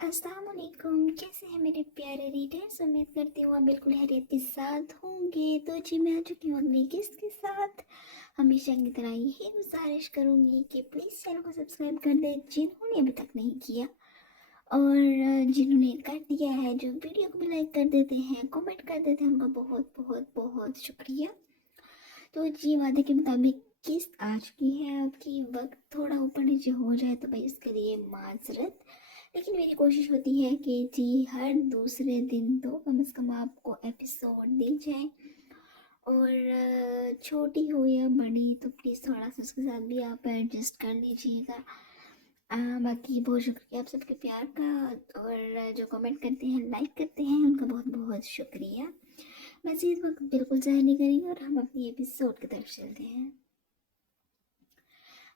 अस्सलाम वालेकुम। कैसे हैं मेरे प्यारे रीडर्स? उम्मीद करती हूँ आप बिल्कुल खैरियत के साथ होंगे। तो जी मैं आ चुकी हूँ अगली किस्त के साथ। हमेशा की तरह यही गुजारिश करूँगी कि प्लीज़ चैनल को सब्सक्राइब कर दें जिन्होंने अभी तक नहीं किया, और जिन्होंने कर दिया है, जो वीडियो को भी लाइक कर देते हैं, कमेंट कर देते हैं, उनका बहुत बहुत बहुत शुक्रिया। तो जी वादे के मुताबिक किस्त आ चुकी है आपकी। वक्त थोड़ा ऊपर नीचे हो जाए तो भाई इसके लिए माजरत, लेकिन मेरी कोशिश होती है कि जी हर दूसरे दिन तो कम से कम आपको एपिसोड दी जाए। और छोटी हो या बड़ी तो प्लीज़ थोड़ा सा उसके साथ भी आप एडजस्ट कर लीजिएगा। बाकी बहुत शुक्रिया आप सबके प्यार का, और जो कमेंट करते हैं, लाइक करते हैं, उनका बहुत बहुत शुक्रिया। मज़ीद वक्त बिल्कुल ज़ाहिर नहीं करेंगे और हम अपनी एपिसोड की तरफ चलते हैं।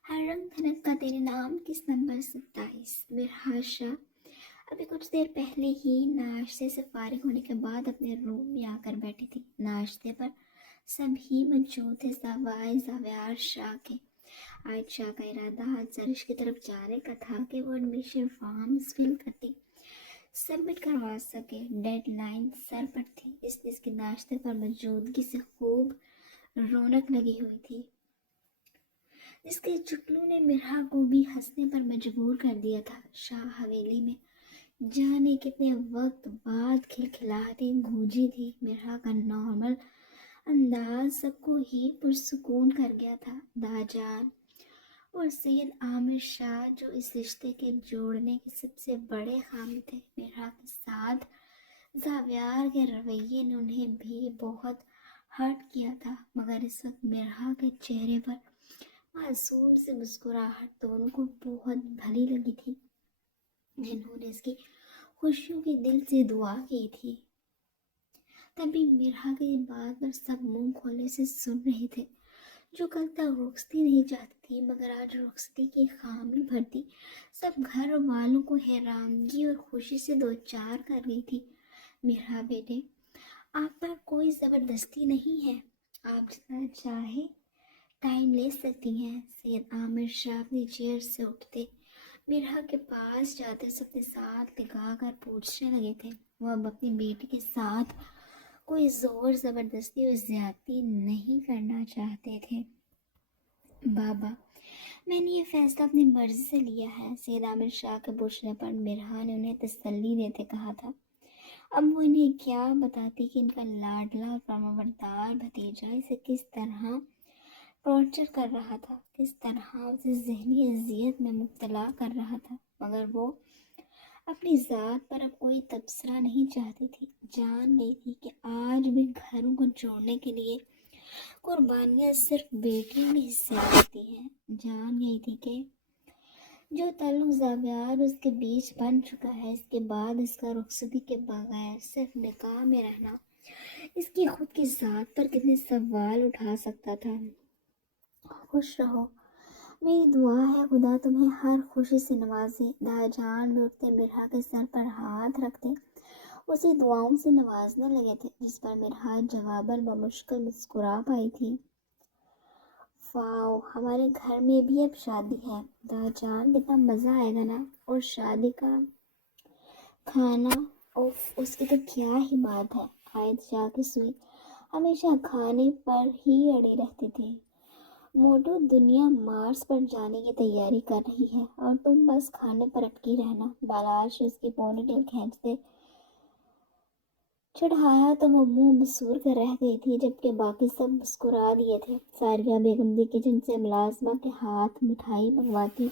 हर रंग धनक का तेरे नाम किस नंबर 27 बिरहाशा। अभी कुछ देर पहले ही नाश्ते से फारिग होने के बाद अपने रूम में आकर बैठी थी। नाश्ते पर सभी मौजूद थे सवाए ज़ावियार शाह के। आज शाह का इरादा आज सरिश की तरफ जाने का था कि वो एडमिशन फॉर्म्स फिल करती, सबमिट करवा सके। डेडलाइन सर पर थी, इसलिए इसके नाश्ते पर मौजूदगी से खूब रौनक लगी हुई थी, जिसके चुटलू ने मिर्हा को भी हंसने पर मजबूर कर दिया था। शाह हवेली में जाने कितने वक्त बाद खिलखिलाहटी गूंजी थी। मिर्हा का नॉर्मल अंदाज सबको ही पुरसुकून कर गया था। दाजान और सैयद आमिर शाह, जो इस रिश्ते के जोड़ने के सबसे बड़े हामी थे, मिर्हा के साथ ज़ावियार के रवैये ने उन्हें भी बहुत हर्ट किया था। मगर इस वक्त मिर्हा के चेहरे पर मासूम सी मुस्कुराहट दोनों को बहुत भली लगी थी। इन्होंने इसकी खुशियों की दिल से दुआ की थी। तभी मिर्हा की बात पर सब मुंह खोले से सुन रहे थे। जो कल तक रुखसती नहीं चाहती थी मगर आज रुखसती की खामी भरती, सब घर वालों को हैरानगी और खुशी से दो चार कर गई थी। मिर्हा बेटे, आप पर कोई ज़बरदस्ती नहीं है, आप जितना चाहे टाइम ले सकती हैं। सैयद आमिर शाह अपनी चेयर से उठते मिर्हा के पास जाते सबके साथ लगा कर पूछने लगे थे। वो अब अपनी बेटी के साथ कोई जोर ज़बरदस्ती और ज्यादती नहीं करना चाहते थे। बाबा, मैंने ये फैसला अपनी मर्जी से लिया है, सैयद आमिर शाह के पूछने पर मिर्हा ने उन्हें तसल्ली देते कहा था। अब वो इन्हें क्या बताती कि इनका लाडला और फर्माबरदार भतीजा इसे किस तरह टॉर्चर कर रहा था, किस तरह उसे ज़हनी अजियत में मुब्तला कर रहा था। मगर वो अपनी ज़ात पर अब कोई तबसरा नहीं चाहती थी। जान गई थी कि आज भी घरों को जोड़ने के लिए कुर्बानियाँ सिर्फ बेटियों के हिस्से होती हैं। जान गई थी कि जो ताल्लुक ज़ावियार उसके बीच बन चुका है, इसके बाद इसका रुखसती के बगैर सिर्फ निकाह में रहना इसकी खुद की ज़ात पर कितने सवाल उठा सकता था। खुश रहो, मेरी दुआ है खुदा तुम्हें हर खुशी से नवाजे। दाजान भी उठते मिर्हा के सर पर हाथ रखते उसे दुआओं से नवाजने लगे थे, जिस पर मिर्हा जवाबन बमुश्किल मुस्कुरा पाई थी। वाओ, हमारे घर में भी अब शादी है। दाजान, कितना मज़ा आएगा ना। और शादी का खाना, उफ, उसकी तो क्या ही बात है। आयत जाके सुई हमेशा खाने पर ही अड़े रहते थे। मोटू, दुनिया मार्स पर जाने की तैयारी कर रही है और तुम बस खाने पर अटकी रहना। बालाश उसकी पोनीटेल खींचते चढ़ाया तो वो मुंह बसूर कर रह गई थी, जबकि बाकी सब मुस्कुरा दिए थे। सारिया बेगम भी किचन से मुलाजमा के हाथ मिठाई मंगवाती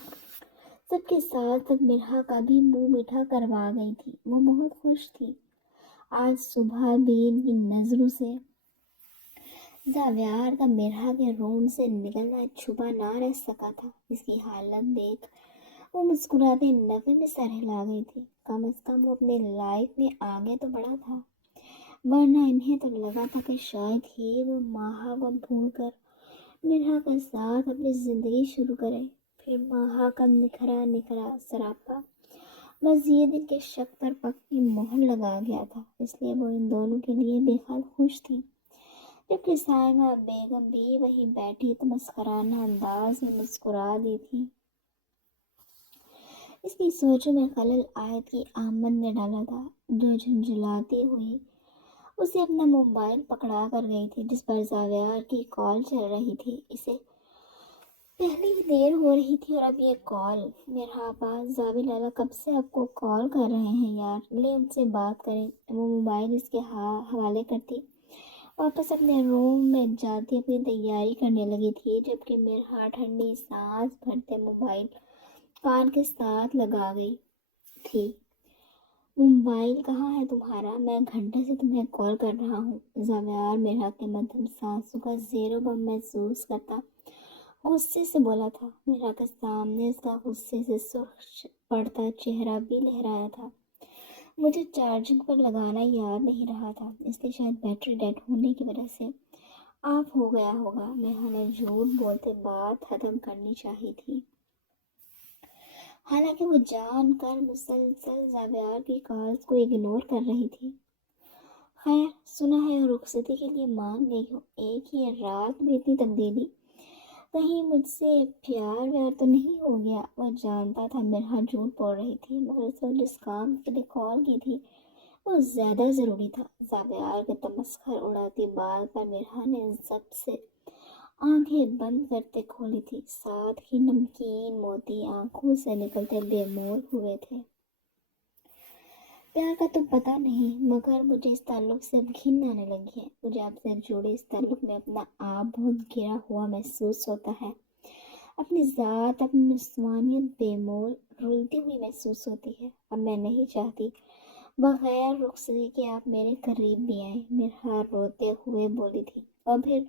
सबके साथ तक मिर्हा का भी मुंह मीठा करवा गई थी। वो बहुत खुश थी। आज सुबह भी इनकी नजरों से ज़ावियार का मिर्हा के रूम से निकलना छुपा ना रह सका था। इसकी हालत देख वो मुस्कुराते नफे में सर हिला गई थी। कम से कम वो अपने लाइफ में आगे तो बढ़ा था, वरना इन्हें तो लगा था कि शायद ही वो माहा को भूल कर मिर्हा के साथ अपनी जिंदगी शुरू करे। फिर माहा का निखरा निखरा सरापा बस ये दिन के शक पर पक्की मोहर लगा गया था, इसलिए वो इन दोनों के लिए बेहद खुश थी। जबकि साइमा बेगम भी वहीं बैठी तो मस्कराना अंदाज में मुस्कुरा दी थी। اس کی سوچوں میں خلل آیت کی آمد نے ڈالا تھا، جو جھنجھلاتی ہوئی اسے اپنا موبائل پکڑا کر گئی تھی، جس پر زاویار کی کال چل رہی تھی۔ اسے پہلے ہی دیر ہو رہی تھی اور اب یہ کال۔ مرحبا زاوی لالا کب سے آپ کو کال کر رہے ہیں یار، لے ان سے بات کریں۔ وہ موبائل اس کے حوالے کرتی واپس اپنے روم میں جاتی اپنی تیاری کرنے لگی تھی، جبکہ مرحا ٹھنڈی سانس بھرتے موبائل کان کے ساتھ لگا گئی تھی۔ موبائل کہاں ہے تمہارا؟ میں گھنٹے سے تمہیں کال کر رہا ہوں۔ زاویار مرحا کے مدھم سانسوں کا زیر و بم محسوس کرتا غصے سے بولا تھا۔ مرحا کے سامنے اس کا غصے سے سرخ پڑتا چہرہ بھی لہرایا تھا۔ مجھے چارجنگ پر لگانا یاد نہیں رہا تھا، اس لیے شاید بیٹری ڈیڈ ہونے کی وجہ سے آف ہو گیا ہوگا۔ مرحا نے جھوٹ بولتے بات ختم کرنی چاہی تھی، حالانکہ وہ جان کر مسلسل زاویار کی کالز کو اگنور کر رہی تھی۔ خیر، سنا ہے رخصتی کے لیے مان گئی ہو، ایک ہی رات میں اتنی تبدیلی، کہیں مجھ سے پیار ویار تو نہیں ہو گیا؟ وہ جانتا تھا مرحا جھوٹ بول رہی تھی، مگر اس وقت جس کام کے لیے کال کی تھی وہ زیادہ ضروری تھا۔ زاویار کے تمسخر اڑاتی بال پر مرحا نے ضبط سے آنکھیں بند کرتے کھولی تھی، ساتھ ہی نمکین موتی آنکھوں سے نکلتے بے مول ہوئے تھے۔ پیار کا تو پتہ نہیں، مگر مجھے اس تعلق سے اب گھن آنے لگی ہے۔ مجھے آپ سے جڑے اس تعلق میں اپنا آپ بہت گرا ہوا محسوس ہوتا ہے، اپنی ذات، اپنی نسوانیت بے مول رلتی ہوئی محسوس ہوتی ہے، اور میں نہیں چاہتی بغیر رخصتی کے آپ میرے قریب بھی آئیں۔ مرحا روتے ہوئے بولی تھی، اور پھر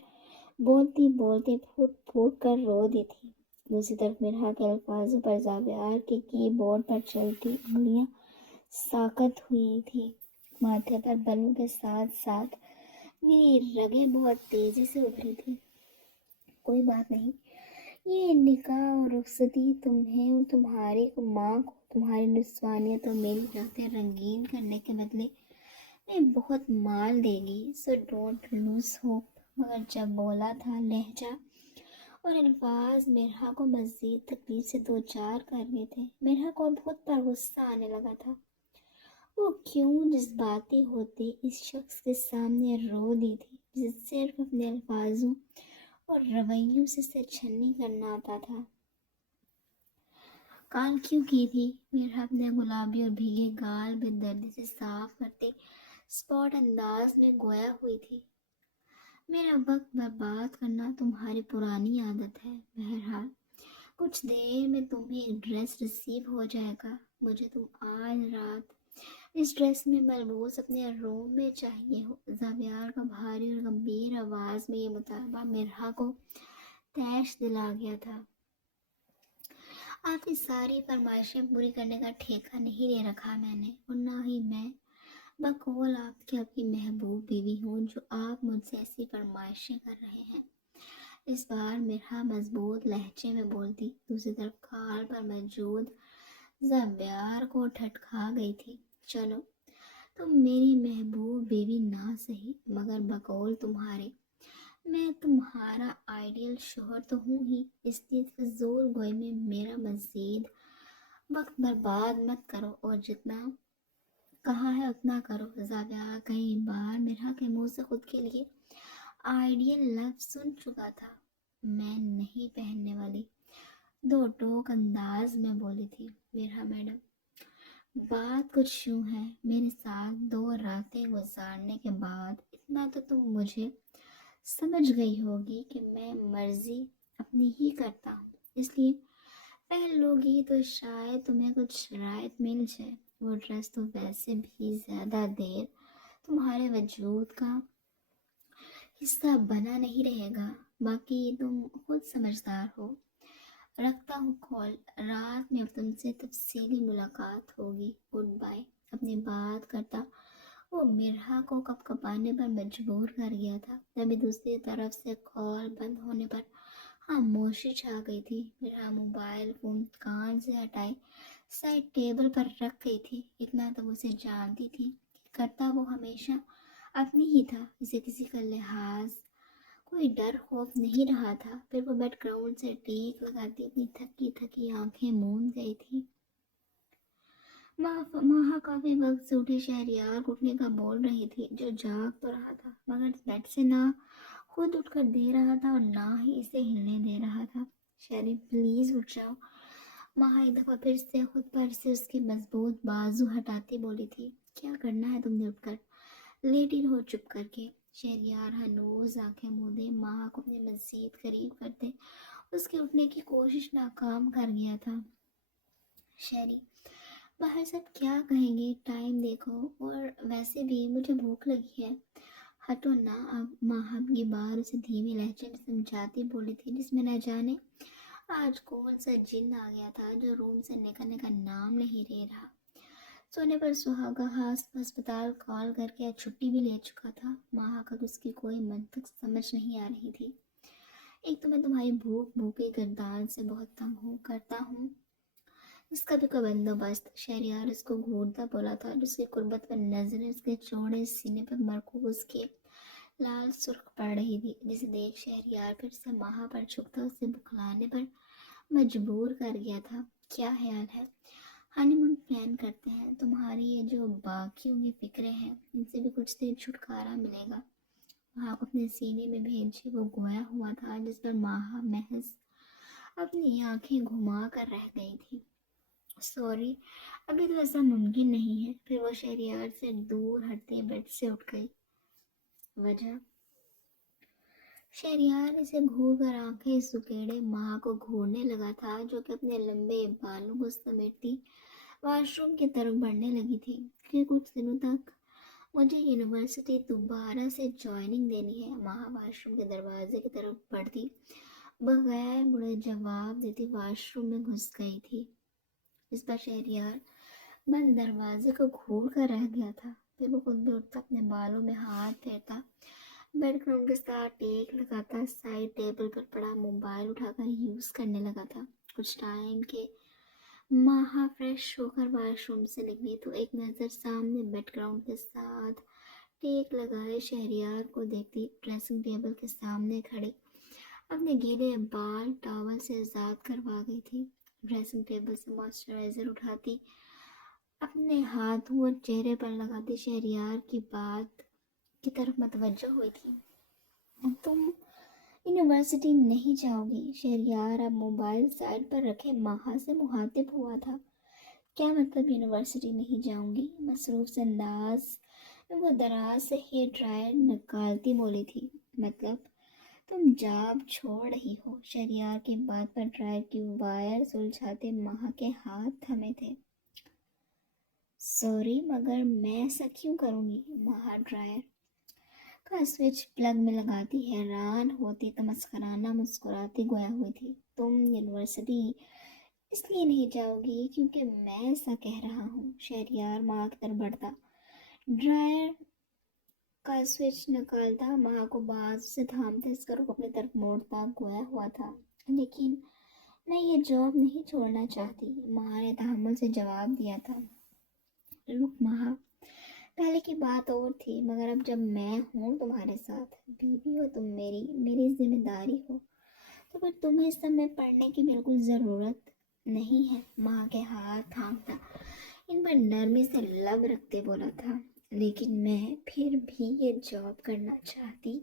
بولتی بولتی پھوٹ پھوٹ کر رو دی تھی۔ دوسری طرف مرحا کے الفاظوں پر زاویار کے کی بورڈ پر چلتی انگلیاں ساکت ہوئی تھی، ماتھے پر بالوں کے ساتھ ساتھ میری رگیں بہت تیزی سے ابھری تھی۔ کوئی بات نہیں، یہ نکاح اور رخصتی تمہیں اور تمہاری ماں کو تمہاری نسوانیت اور میری راتیں رنگین کرنے کے بدلے میں بہت مال دے گی، سو ڈونٹ لوز ہوپ۔ مگر جب بولا تھا، لہجہ اور الفاظ مرحا کو مزید تکلیف سے دوچار کر رہے تھے۔ مرحا کو بہت پر غصہ آنے لگا تھا۔ وہ کیوں جذباتی ہوتی اس شخص کے سامنے رو دی تھی، جسے صرف اپنے الفاظوں اور رویوں سے چھنی کرنا آتا تھا۔ کال کیوں کی تھی؟ مرحا اپنے گلابی اور بھیگے گال بے دردی سے صاف کرتے اسپاٹ انداز میں گویا ہوئی تھی۔ میرا وقت برباد کرنا تمہاری پرانی عادت ہے۔ بہرحال کچھ دیر میں تمہیں ڈریس ریسیو ہو جائے گا، مجھے تم آج رات اس ڈریس میں ملبوس اپنے روم میں چاہیے ہو۔ زاویار کا بھاری اور گمبھیر آواز میں یہ مطالبہ مرحا کو طیش دلا گیا تھا۔ آپ کی ساری فرمائشیں پوری کرنے کا ٹھیکہ نہیں لے رکھا میں نے، اور نہ ہی میں بقول آپ کی محبوب بیوی ہوں جو آپ مجھ سے ایسی فرمائشیں کر رہے ہیں۔ اس بار مرحا مضبوط لہجے میں بولتی، دوسری طرف کال پر موجود زاویار کو ٹھٹکا گئی تھی۔ چلو، تم میری محبوب بیوی نہ سہی، مگر بقول تمہارے میں تمہارا آئیڈیل شوہر تو ہوں ہی، اس لیے فضول گوئی میں میرا مزید وقت برباد مت کرو، اور جتنا کہا ہے اتنا کرو۔ زاویار کئی بار مرحا کے منہ سے خود کے لیے آئیڈیل لفظ سن چکا تھا۔ میں نہیں پہننے والی، دو ٹوک انداز میں بولی تھی۔ مرحا میڈم، بات کچھ یوں ہے، میرے ساتھ 2 راتیں گزارنے کے بعد اتنا تو تم مجھے سمجھ گئی ہوگی کہ میں مرضی اپنی ہی کرتا ہوں، اس لیے پہن لو گی تو شاید تمہیں کچھ رعایت مل جائے۔ وہ ڈریس تو ویسے بھی زیادہ دیر تمہارے وجود کا حصہ بنا نہیں رہے گا، باقی تم خود سمجھدار ہو۔ رکھتا ہوں کال، رات میں اب تم سے تفصیلی ملاقات ہوگی، گڈ بائے۔ اپنی بات کرتا وہ مرحا کو کپ کپانے پر مجبور کر گیا تھا۔ تبھی دوسری طرف سے کال بند ہونے پر خاموشی چھا گئی تھی۔ مرحا موبائل فون کان سے ہٹائے سائڈ ٹیبل پر رکھ گئی تھی۔ اتنا تو اسے جانتی تھی کہ کرتا وہ ہمیشہ اپنی ہی تھا، اسے کسی کا لحاظ، کوئی ڈر خوف نہیں رہا تھا۔ پھر وہ بیک گراؤنڈ سے ٹیک لگاتی اپنی تھکی تھکی آنکھیں موند گئی تھی۔ माहा काफी वक्त से उठी शहरयार को उठने का बोल रही थी, जो जाग तो रहा था मगर बेड से ना खुद उठकर दे रहा था और ना ही इसे हिलने दे रहा था। शहरी प्लीज उठ जाओ। माहा एक दफा फिर से खुद पर से उसकी मजबूत बाजू हटाती बोली थी। क्या करना है तुमने उठकर? लेटी रहो चुप करके। शहरयार हनोज आंखें मूंदे माहा को अपने मजीद करीब करते उसके उठने की कोशिश नाकाम कर गया था। शहरी, बाहर सब क्या कहेंगे, टाइम देखो, और वैसे भी मुझे भूख लगी है। हटो ना अब। माँ अब की बार उसे धीमे लहजे में समझाती बोली थी, जिसमें न जाने आज कौन सा जिन आ गया था जो रूम से निकलने का नाम नहीं ले रहा। सोने पर सुहागा अस्पताल कॉल करके आज छुट्टी भी ले चुका था। माँ का उसकी कोई मंतक समझ नहीं आ रही थी। एक तो मैं तुम्हारी भूख भूखे किरदार से बहुत तंग हूँ करता हूँ, इसका भी कोई बंदोबस्त। शहरयार उसको घूरता बोला था, जिसकी कुर्बत पर नजरें उसके चौड़े सीने पर मरकूज के लाल सुर्ख पड़ रही थी, जिसे देख शहरयार फिर से माहा पर झुकता उसे बुखलाने पर मजबूर कर गया था। क्या ख्याल है, हनीमून प्लान करते हैं? तुम्हारी ये जो बाकियों की फिक्रें हैं इनसे भी कुछ देर छुटकारा मिलेगा। माहा को अपने सीने में भेजे वो गोया हुआ था, जिस पर माहा महज अपनी आंखें घुमा कर रह गई थी। सॉरी, अभी तो ऐसा मुमकिन नहीं है। फिर वो शहरयार से दूर हटते बेड से उठ गई। वजह? शहरयार इसे घूर कर आंखें सुकेड़े माँ को घूरने लगा था, जो कि अपने लंबे बालों को समेटती वॉशरूम की तरफ बढ़ने लगी थी। फिर कुछ दिनों तक मुझे यूनिवर्सिटी दोबारा से ज्वाइनिंग देनी है। माँ वॉशरूम के दरवाजे की तरफ बढ़ती बगैर मुड़े जवाब देती वॉशरूम में घुस गई थी। इस पर शहरयार बंद दरवाजे को घूर कर रह गया था। फिर वो खुद भी उठता, अपने बालों में हाथ फेरता, बेड क्राउन के साथ टेक लगाता, साइड टेबल पर पड़ा मोबाइल उठाकर यूज करने लगा था। कुछ टाइम के माहा फ्रेश होकर वॉशरूम से निकली तो एक नज़र सामने बेड ग्राउंड के साथ टेक लगाए शहरयार को देखती ड्रेसिंग टेबल के सामने खड़ी अपने गीले बाल टॉवल से आजाद करवा गई थी। ड्रेसिंग टेबल से मॉइस्चराइजर उठाती अपने हाथों और चेहरे पर लगाती शहरयार की बात की तरफ मतवज्जो हुई थी। तुम यूनिवर्सिटी नहीं जाओगी? शहरयार अब मोबाइल साइड पर रखे माहा से मुखातिब हुआ था। क्या मतलब यूनिवर्सिटी नहीं जाऊंगी? मसरूफ से अंदाज में वो दराज से हेयर ड्रायर निकालती बोली थी। मतलब तुम जॉब छोड़ रही हो? शहरयार की बात पर ड्रायर की वायर सुलझाते माहा के हाथ थमे थे। सॉरी, मगर मैं ऐसा क्यों करूँगी? माहा ड्रायर का स्विच प्लग में लगाती हैरान होती तमस्कराना मुस्कुराती गोया हुई थी। तुम यूनिवर्सिटी इसलिए नहीं जाओगी क्योंकि मैं ऐसा कह रहा हूँ। शहरयार माँ की तरफ बढ़ता ड्रायर का स्विच निकालता माँ को बाजू से थामते इसका रुख अपनी तरफ मोड़ता गोया हुआ था। लेकिन मैं ये जॉब नहीं छोड़ना चाहती, माँ ने तहम्मुल से जवाब दिया था। रुक माँ, पहले की बात और थी, मगर अब जब मैं हूँ तुम्हारे साथ, बीवी हो तुम मेरी, मेरी जिम्मेदारी हो, तो फिर तुम्हें इस समय पढ़ने की बिल्कुल ज़रूरत नहीं है। माँ के हाथ थामता इन पर नरमी से लब रखते बोला था। लेकिन मैं फिर भी ये जॉब करना चाहती।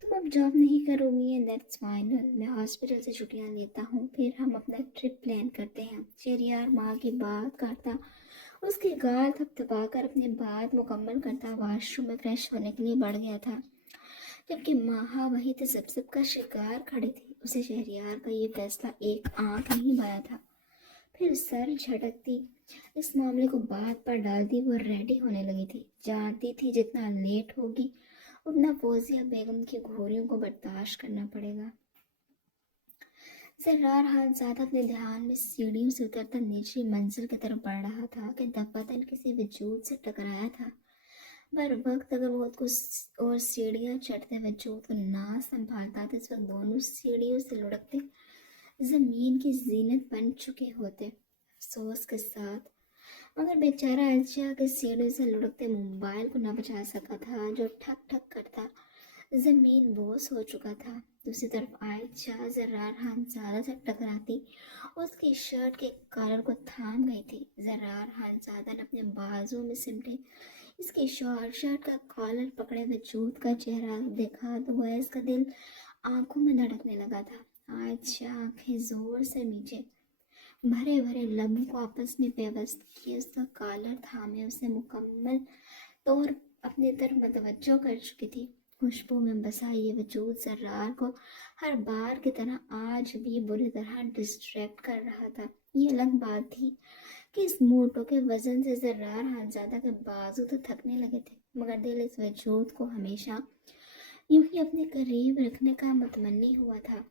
तुम अब जॉब नहीं करोगी एंड दैट्स फाइनल। मैं हॉस्पिटल से छुट्टियां लेता हूँ, फिर हम अपना ट्रिप प्लान करते हैं। शहरयार माँ की बात करता उसके गाल थपथपा कर अपनी बात मुकम्मल करता वॉशरूम में फ्रेश होने के लिए बढ़ गया था, जबकि माहा वहीं तसब्सब का शिकार खड़ी थी। उसे शहरयार का ये फैसला एक आंख नहीं भाया था। फिर सर झटकती इस मामले को बात पर डालती वो रेडी होने लगी थी। जानती थी जितना लेट होगी उतना फौजिया बेगम की घोरियों को बर्दाश्त करना पड़ेगा। जर्रार हाथ ज्यादा अपने ध्यान में सीढ़ियों से उतरता निचली मंजिल की तरफ बढ़ रहा था कि दफातन किसी वजूद से टकराया था। पर वक्त अगर वो कुछ और सीढ़ियां चढ़ते वजूद को ना संभालता तो इस वक्त दोनों सीढ़ियों से लुढ़कते जमीन की जीनत बन चुके होते। अफसोस के साथ मगर बेचारा अलचा के सीढ़ियों से लुढ़कते मोबाइल को न बचा सका था, जो ठक ठक करता जमीन बोस हो चुका था। दूसरी तरफ आयशा ज़र्रार खानज़ादा से टकराती उसकी शर्ट के कॉलर को थाम गई थी। ज़र्रार खानज़ादा ने अपने बाजू में सिमटे इसके शॉर्ट शर्ट का कॉलर पकड़े वजूद का चेहरा देखा तो वह इसका दिल आंखों में धड़कने लगा था। आयशा आंखें जोर से नीचे भरे भरे लबों को आपस में पेवस्त किए उसका कॉलर थामे उसे मुकम्मल तौर अपनी तरफ मतवज्जो कर चुकी थी। खुशबू में बसा ये वजूद ज़र्रार को हर बार की तरह आज भी बुरी तरह डिस्ट्रैक्ट कर रहा था। ये अलग बात थी कि इस मोटो के वजन से ज़र्रार खानज़ादा के बाजू तो थकने लगे थे, मगर दिल इस वजूद को हमेशा यूं ही अपने करीब रखने का मतमन्नी हुआ था।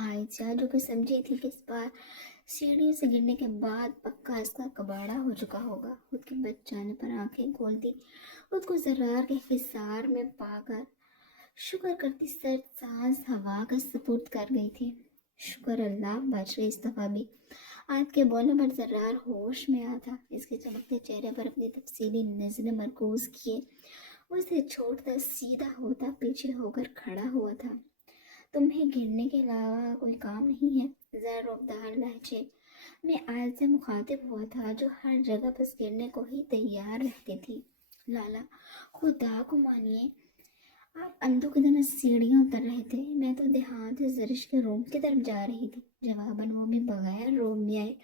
आयशा जो कि समझी थी कि इस बार सीढ़ियों से गिरने के बाद पक्का इसका कबाड़ा हो चुका होगा, खुद के बचाने पर आंखें खोलती खुद को ज़र्रार के हिसार में पाकर शुक्र करती सर्द सांस हवा का सपुर्द कर गई थी। शुक्र अल्लाह बच गई इस दफ़ा भी। आज के बोलने पर ज़र्रार होश में आ था। इसके चमकते चेहरे पर अपनी तफसीली नज़रें मरकूज किए उसे छोड़कर सीधा होता पीछे होकर खड़ा हुआ था। तुम्हें गिरने के अलावा कोई काम नहीं है? ज़रा रौबदार लहजे में आयत से मुखातिब हुआ था जो हर जगह बस गिरने को ही तैयार रहती थी। लाला खुदा को मानिए, आप अंधों की तरह सीढ़ियाँ उतर रहे थे, मैं तो देहात से जरिश के रूम की तरफ जा रही थी। जवाबन वो भी बगैर रूम में आए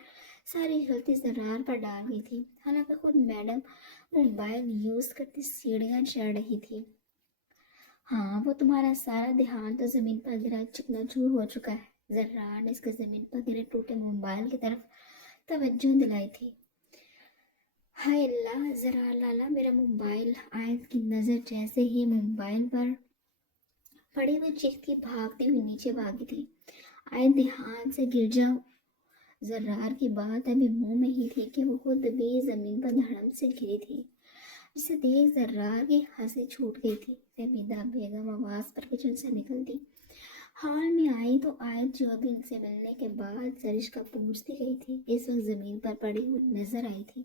सारी गलती ज़र्रार पर डाल गई थी। हालांकि खुद मैडम मोबाइल यूज़ करती सीढ़ियाँ चढ़ रही थी। हाँ, वो तुम्हारा सारा ध्यान तो ज़मीन पर गिरा चिकनाचूर हो चुका है। ज़र्रार ने इसके ज़मीन पर गिरे टूटे मोबाइल की तरफ तवज्जो दिलाई थी। हाय अल्लाह ज़र्रार लाला, मेरा मोबाइल। आयत की नज़र जैसे ही मोबाइल पर पड़ी हुई चीखती भागती हुई नीचे भागी थी। आयत ध्यान से गिर जाओ। ज़र्रार की बात अभी मुंह में ही थी कि वो खुद भी ज़मीन पर धड़म से गिरी थी, जिसे देख ज़र्रार की हंसी छूट गई थी। फहमीदा बेगम आवाज़ पर किचन से निकलती हाल में आई तो आयत जो अभी उनसे मिलने के बाद सरिश का पूछती गई थी, इस वक्त ज़मीन पर पड़ी हुई नजर आई थी।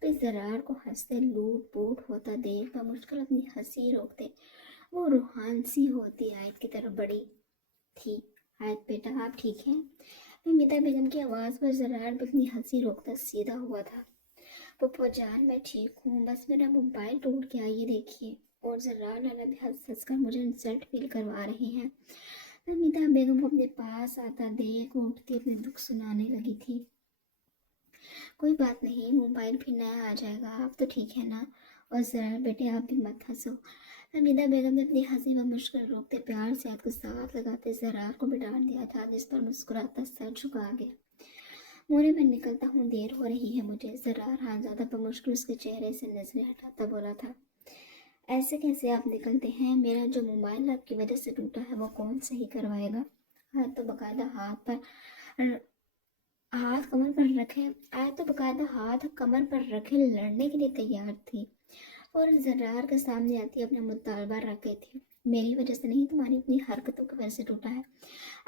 फिर ज़र्रार को हंसते लूट पोट होता देख मुश्किल अपनी हंसी रोकते वो रूहान सी होती आयत की तरफ बढ़ी थी। आयत बेटा, आप ठीक हैं? फहमीदा बेगम की आवाज़ पर ज़र्रार भी अपनी हंसी रोकता सीधा हुआ था। पप्पू जान, मैं ठीक हूँ, बस मेरा मोबाइल टूट गया, ये देखिए। और ज़र्रार लाला भी हंस हंस कर मुझे इंसल्ट फील करवा रहे हैं। फहमीदा बेगम को अपने पास आता देख उठती अपने दुख सुनाने लगी थी। कोई बात नहीं, मोबाइल भी नया आ जाएगा, आप तो ठीक है ना? और ज़रा बेटे आप भी मत हंसो। हमीदा बेगम ने अपनी हंसी व मुश्किल रोकते प्यार से हाथ को साथ लगाते ज़रार को भी डांट दिया था, जिस पर मुस्कुराता सर झुका गया। मोरे में निकलता हूँ, देर हो रही है मुझे। ज़रार खानज़ादा पर मुश्किल उसके चेहरे से नजरें हटाता बोला था। ऐसे कैसे आप निकलते हैं? मेरा जो मोबाइल आपकी वजह से टूटा है वो कौन सही करवाएगा? हाथ तो बकायदा हाथ कमर पर रखे लड़ने के लिए तैयार थी और ज़र्रार के सामने आती अपना मुतालबा रख गई थी। मेरी वजह से नहीं, तुम्हारी अपनी हरकतों की वजह से टूटा है।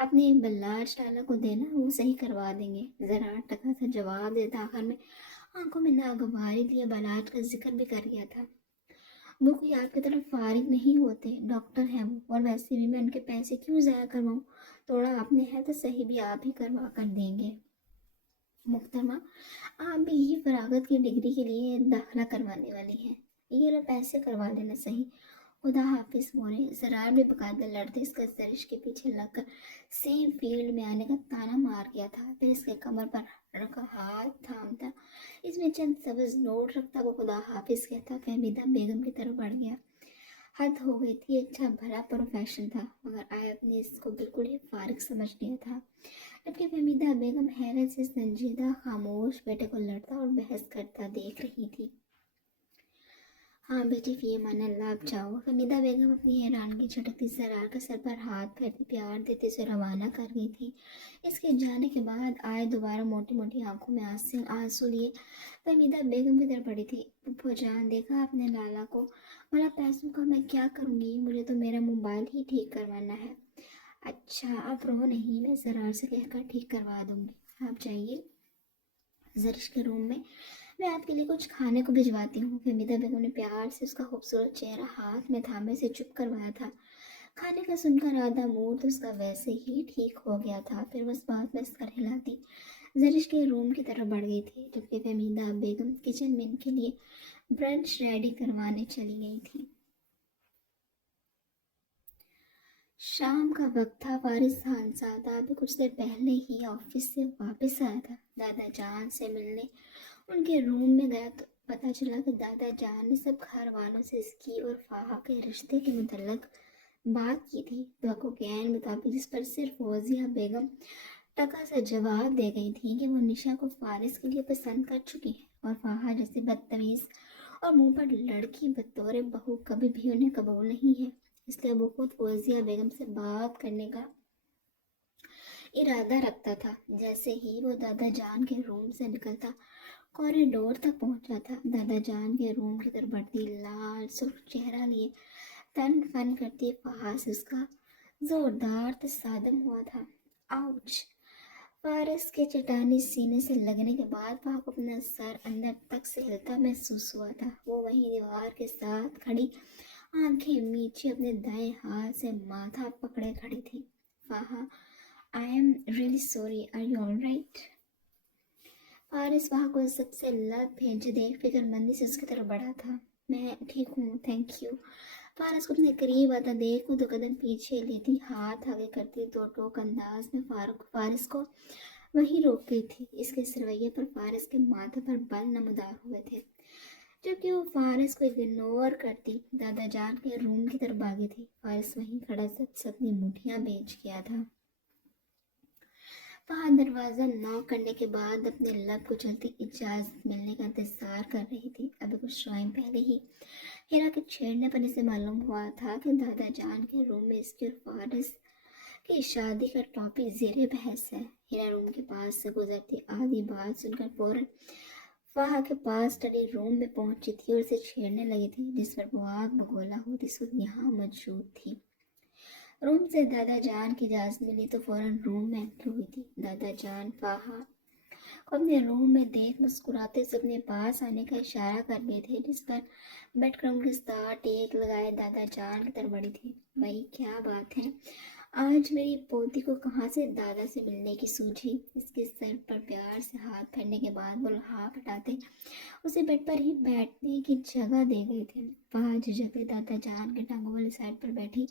अपने बल्लाज टाला को देना, वो सही करवा देंगे। ज़र्रार टका सा जवाब देता आखिर में आंखों में नागवारी लिए बलाज का जिक्र भी कर गया था। वो कोई आपकी तरफ फारिग नहीं होते, डॉक्टर हैं वो, और वैसे भी मैं उनके पैसे क्यों ज़ाया करवाऊँ? थोड़ा आपने है तो सही भी आप ही करवा कर देंगे। मुख्तरमा, आप भी ये फरागत की डिग्री के लिए दाखिला करवाने वाली हैं, ये लो पैसे करवा देना सही। खुदा हाफिज मोरे। ज़रार भी बकायदा लड़ते इसका जरिश के पीछे लगकर सेम फील्ड में आने का ताना मार गया था। फिर इसके कमर पर रखा हाथ थामता, इसमें चंद सब्ज नोट रखता, वो खुदा हाफिज कहता फहमीदा बेगम की तरफ बढ़ गया। हद हो गई थी, अच्छा भला प्रोफेशन था, मगर आयत ने इसको बिल्कुल ही फारिग समझ लिया था। जबकि फहमीदा बेगम हैरत से संजीदा खामोश बेटे को लड़ता और बहस करता देख रही थी। हाँ बेटी, फी अमान अल्लाह, आप जाओ। फहमीदा बेगम अपनी हैरानगी झटकती ज़रार के सर पर हाथ फेरती प्यार देते उसे रवाना कर गई थी। इसके जाने के बाद आए दोबारा मोटी मोटी आंखों में आंसू लिए फहमीदा बेगम की तरफ पड़ी थी। पप्पू जान, देखा आपने लाला को? बोला पैसों का मैं क्या करूँगी, मुझे तो मेरा मोबाइल ही ठीक करवाना है। अच्छा आप रो नहीं, मैं ज़रार से कहकर ठीक करवा दूँगी, आप जाइए जरिश के रूम में, मैं आपके लिए कुछ खाने को भिजवाती हूँ। फहमीदा बेगम ने प्यार से उसका खूबसूरत चेहरा हाथ में थामे से चुप करवाया था। खाने का सुनकर आधा मूड तो उसका वैसे ही ठीक हो गया था। फिर वो उस बात में सर हिलाती जरिश के रूम की तरफ बढ़ गई थी, जबकि फहमीदा बेगम किचन में इनके लिए ब्रंच रेडी करवाने चली गई थी। शाम का वक्त था। वारिस खानजादा अभी कुछ देर पहले ही ऑफिस से वापस आया था। दादा जान से मिलने उनके रूम में गया तो पता चला कि दादा जान ने सब घर वालों से इसकी और फाहा के रिश्ते के मुतल्लिक बात की थी। तो को कहने मुताबिक जिस पर सिर्फ फौजिया बेगम टका सा जवाब दे गई थी कि वो निशा को फारिस के लिए पसंद कर चुकी है, और फाहा जैसे बदतमीज और मुंह पर लड़की बतौर बहू कभी भी उन्हें कबूल नहीं है। इसलिए वो खुद फौजिया बेगम से बात करने का इरादा रखता था। जैसे ही वो दादा जान के रूम से निकलता कॉरिडोर तक पहुंचा था, दादा जान के रूम की तरफ बढ़ती लाल सुर्ख चेहरा लिए तन फन करती फहा से उसका जोरदार तसादम हुआ था। आउच! फारिस के चट्टानी सीने से लगने के बाद फहा को अपना सर अंदर तक से हिलता महसूस हुआ था। वो वहीं दीवार के साथ खड़ी आंखें मीचे अपने दाएं हाथ से माथा पकड़े खड़ी थी। Faha, I am really sorry, are you all right? Faris वहाँ को सबसे लब भेजदे फिक्रमंदी से उसकी तरफ बढ़ा था। मैं ठीक हूँ, थैंक यू। फारिस को अपने करीब आता देख वो दो कदम पीछे लेती, हाथ आगे करती, दो टोक अंदाज में फारिस को वहीं रोक गई थी। इसके इस रवैये पर फारिस के माथे पर बल नमदार हुए थे। जबकि वो फारिस को इग्नोर करती दादा जान के रूम की तरफ भागी थी। फारिस वहीं खड़ा सब अपनी मुठियाँ बेच गया था। वहाँ दरवाज़ा नॉक करने के बाद अपने लब को चलती इजाज़त मिलने का इंतज़ार कर रही थी। अभी कुछ टाइम पहले ही हीरा के छेड़ने पर इसे मालूम हुआ था कि दादा जान के रूम में इसकी और फारिस की शादी का टॉपिक ज़ेरे बहस है। हीरा रूम के पास से गुजरती आधी बात सुनकर फौरन फाहा के पास स्टडी रूम में पहुंची थी और उसे छेड़ने लगी थी, जिस पर वो आग बगोला होती इस वक्त यहाँ मौजूद थी। रूम से दादा जान की इजाज़त मिली तो फौरन रूम में एंटर हुई थी। दादा जान फाहा को अपने रूम में देख मुस्कुराते से अपने पास आने का इशारा कर रहे थे, जिस पर बेड क्राउन के साथ टेक लगाए दादा जान की तरफ बढ़ी थी। भाई क्या बात है, आज मेरी पोती को कहाँ से दादा से मिलने की सूझी? इसके सर पर प्यार से हाथ फेरने के बाद वो हाथ हटाते उसे बेड पर ही बैठने की जगह दे गए थे। वहाँ झिझक दादा जान के टांगों वाली साइड पर बैठी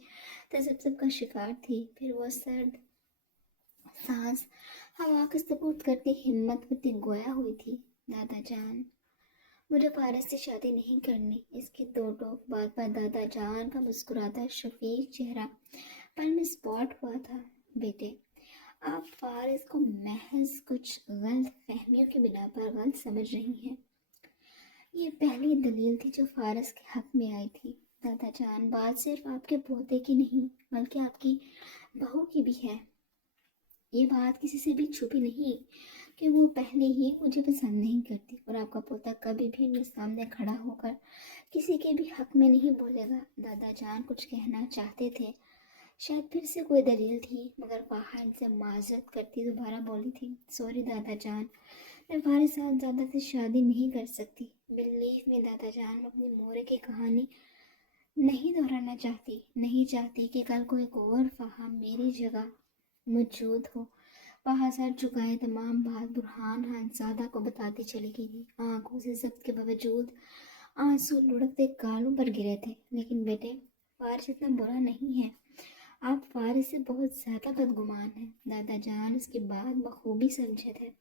तो सबका शिकार थी। फिर वो सर्द सांस हवा के सबूत करती हिम्मत करती गोया हुई थी। दादा जान, मुझे फारिस से शादी नहीं करनी। इसकी दो टोक बात पर दादा जान का मुस्कुराता शफीक चेहरा पल में स्पॉट हुआ था। बेटे, आप फारिस को महज कुछ गलत फहमियों की बिना पर गलत समझ रही हैं। ये पहली दलील थी जो फारिस के हक में आई थी। दादा जान, बात सिर्फ आपके पोते की नहीं बल्कि आपकी बहू की भी है। ये बात किसी से भी छुपी नहीं कि वो पहले ही मुझे पसंद नहीं करती, और आपका पोता कभी भी मेरे सामने खड़ा होकर किसी के भी हक में नहीं बोलेगा। दादा जान कुछ कहना चाहते थे, शायद फिर से कोई दलील थी, मगर फाहा इनसे माजरत करती दोबारा बोली थी, सॉरी दादा जान, मैं तुम्हारे साथ ज़्यादा से शादी नहीं कर सकती। बिलीव में दादा जान, मैं अपनी मोरे की कहानी नहीं दोहराना चाहती, नहीं चाहती कि कल को एक और फाहा मेरी जगह मौजूद हो। वहाँ सर झुकाए तमाम बात बुरहान खानज़ादा को बताती चली गई। आंखों से जब्त के बावजूद आंसू लुढ़कते गालों पर गिरे थे। लेकिन बेटे, फारिस इतना बुरा नहीं है, आप फारिस से बहुत ज़्यादा बदगुमान हैं। दादा जान उसकी बात बखूबी समझे थे।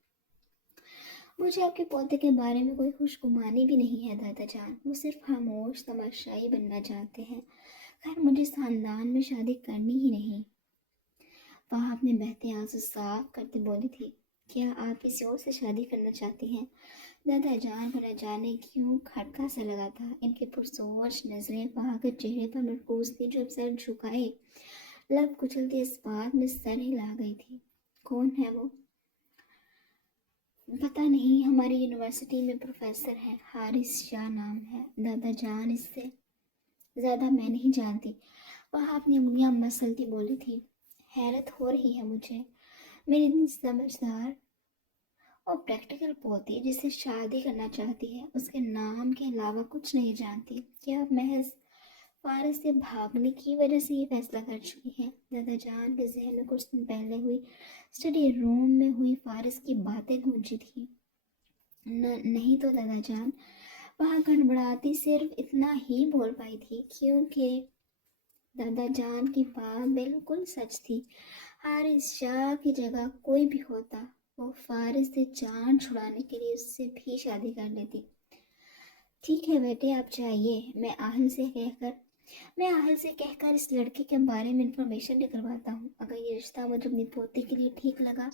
मुझे आपके पोते के बारे में कोई खुशगुमानी भी नहीं है दादा जान, वो सिर्फ खामोश तमाशाई बनना चाहते हैं। खैर, मुझे इस खानदान में शादी करनी ही नहीं। वह अपने बहते आंसू साफ करते बोली थी, क्या आप किसी और से शादी करना चाहती हैं? दादा जान को न जाने क्यों खटका सा लगा था। इनके पुरसोच नजरें वहाँ के चेहरे पर मरकूज थी, जो अब सर झुकाए लब कुचलती इस बात में सर हिला गई थी। कौन है वो? पता नहीं, हमारी यूनिवर्सिटी में प्रोफेसर है, हारिस शाह नाम है। दादा जान, इससे ज़्यादा मैं नहीं जानती। वह अपनी उंगलियां मसलती बोली थी, हैरत हो रही है मुझे, मेरी इतनी समझदार और प्रैक्टिकल पोती जिससे शादी करना चाहती है, उसके नाम के अलावा कुछ नहीं जानती। क्या आप महज फारिस से भागने की वजह से ये फैसला कर चुकी है। दादा जान के जहन में कुछ दिन पहले हुई स्टडी रूम में हुई फारिस की बातें गूंजी थी। नहीं तो दादा जान वहाँ गड़बड़ाती सिर्फ इतना ही बोल पाई थी, क्योंकि दादा जान की बात बिल्कुल सच थी। हारिस शाह की जगह कोई भी होता, वो फारिस से जान छुड़ाने के लिए उससे भी शादी कर लेती। ठीक है बेटे, आप जाइए, मैं आहल से कहकर इस लड़के के बारे में इंफॉर्मेशन निकलवाता हूँ। अगर ये रिश्ता मुझे अपनी पोती के लिए ठीक लगा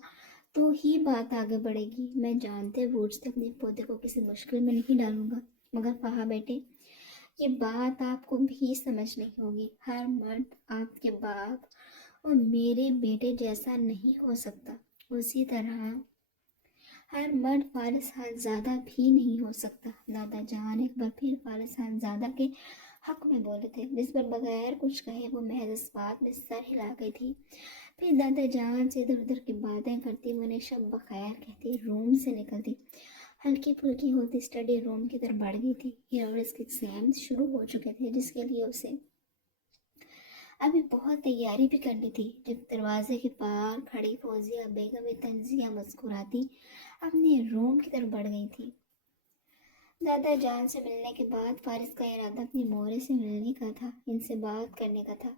तो ही बात आगे बढ़ेगी। मैं जानते बूझते अपने पोते को किसी मुश्किल में नहीं डालूंगा। मगर फहा बेटे, ये बात आपको भी समझनी होगी। हर मर्द आपके बाप और मेरे बेटे जैसा नहीं हो सकता। उसी तरह हर मर्द फारिस खानज़ादा भी नहीं हो सकता। दादा जान एक बार फिर फारिस खानज़ादा के हक में बोले थे, जिस पर बगैर कुछ कहे वो महज इस बात में सर हिला गई थी। फिर दादा जान से इधर उधर की बातें करती, उन्हें शब बखैर कहती रूम से निकलती। हल्की फुल्की होती स्टडी रूम की तरफ बढ़ गई थी। ईयर्स के एग्जाम शुरू हो चुके थे, जिसके लिए उसे अभी बहुत तैयारी भी करनी थी। जब दरवाजे के पार खड़ी फौजिया बेगम तंजिया मुस्कुराती अपने रूम की तरफ बढ़ गई थी। दादा जान से मिलने के बाद फारिस का इरादा अपनी मोरे से मिलने का था, इनसे बात करने का था।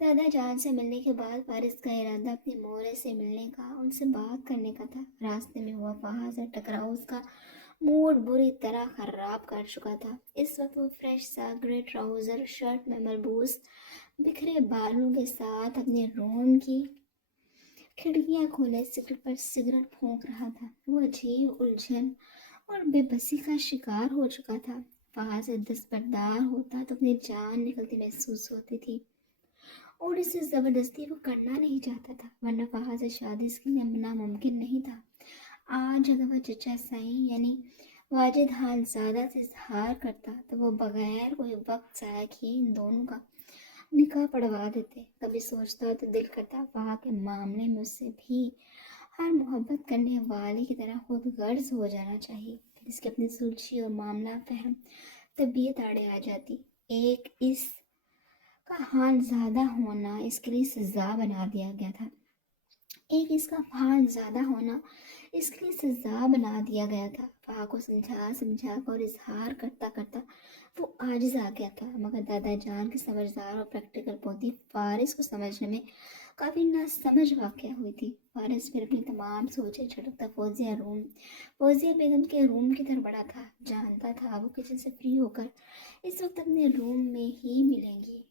दादा जान से मिलने के बाद फारिस का इरादा अपनी मोरे से मिलने का, उनसे बात करने का था। रास्ते में हुआ फहा से टकराव उसका मूड बुरी तरह खराब कर चुका था। इस वक्त वो फ्रेश सा ग्रे ट्राउजर शर्ट में मलबूस बिखरे बालों के साथ अपने रूम की खिड़कियां खोले सिगरेट पर सिगरेट फूंक रहा था। वो अजीब उलझन और बेबसी का शिकार हो चुका था। वहां से दस्तबरदार होता तो अपनी जान निकलती महसूस होती थी, और इसे जबरदस्ती वो करना नहीं चाहता था, वरना वहां से शादी इसके लिए नामुमकिन नहीं था। आज अगर वह चचा साईं यानी वाजिद खानज़ादा से इजहार करता तो वो बगैर कोई वक्त ज़ाया किए इन दोनों का निकाह पढ़वा देते। कभी सोचता तो दिल करता वहाँ के मामले में उससे भी हर मोहब्बत करने वाले की तरह खुद गर्ज हो जाना चाहिए। फिर इसकी अपनी सुलझी और मामला फहम तबीयत आड़े आ जाती। एक इस का हाल ज़्यादा होना इसके लिए सजा बना दिया गया था। एक इसका हाल ज़्यादा होना इसके लिए सजा बना दिया गया था। फहा को समझा समझा कर इजहार करता करता वो आजिज आ गया था। मगर दादा जान की समझदार और प्रैक्टिकल पोती फारिस को समझने में काफ़ी नासमझ वाक़या हुई थी। फारिस फिर अपनी तमाम सोचें झटकता फौजिया बेगम के रूम की तरफ बढ़ा था। जानता था वो किचन से फ्री होकर इस वक्त अपने रूम में ही मिलेंगी।